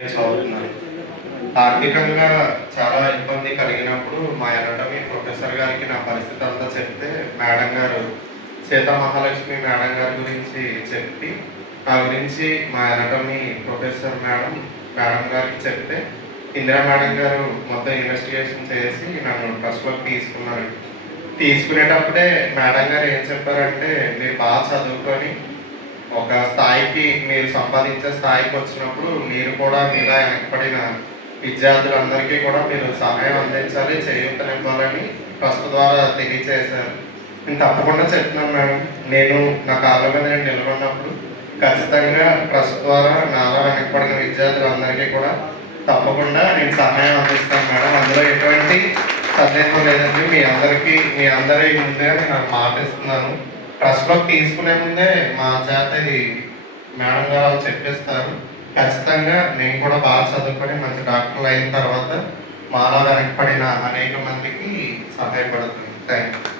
చదువుతున్నాను. ఆర్థికంగా చాలా ఇబ్బంది కలిగినప్పుడు మా ఎనాటమీ ప్రొఫెసర్ గారికి నా పరిస్థితి అంతా చెప్తే మేడం గారు సీతా మహాలక్ష్మి మేడం గారి గురించి చెప్పి నా గురించి మా ఎనాటమీ ప్రొఫెసర్ మేడం గారికి చెప్తే ఇందిరా మేడం గారు మొత్తం ఇన్వెస్టిగేషన్ చేసి నన్ను ట్రస్ట్లోకి తీసుకున్నారు. తీసుకునేటప్పుడే మేడం గారు ఏం చెప్పారంటే, మీరు బాగా చదువుకొని ఒక స్థాయికి మీరు సంపాదించే స్థాయికి వచ్చినప్పుడు మీరు కూడా మీలా వెనకబడిన విద్యార్థులందరికీ కూడా మీరు సహాయం అందించాలి, చేయూతనివ్వాలని ట్రస్ట్ ద్వారా తెలియజేశారు. నేను తప్పకుండా చెప్తున్నాను మేడం, నేను నా కాళ్ళ మీద నేను నిలబడినప్పుడు ఖచ్చితంగా ట్రస్ట్ ద్వారా నాలా వెనకబడిన విద్యార్థులందరికీ కూడా తప్పకుండా నేను సహాయం అందిస్తాను మేడం. అందులో ఎటువంటి సందేహం లేదండి. మీ అందరి ముందే నేను మాట ఇస్తున్నాను. ట్రస్ట్లోకి తీసుకునే ముందే మా చేత ఇది మేడం గారు చెప్పిస్తారు. ఖచ్చితంగా నేను కూడా బాగా చదువుకొని మంచి డాక్టర్లు అయిన తర్వాత మాలా వెనకపడిన అనేక మందికి సహాయపడుతుంది. Thank you.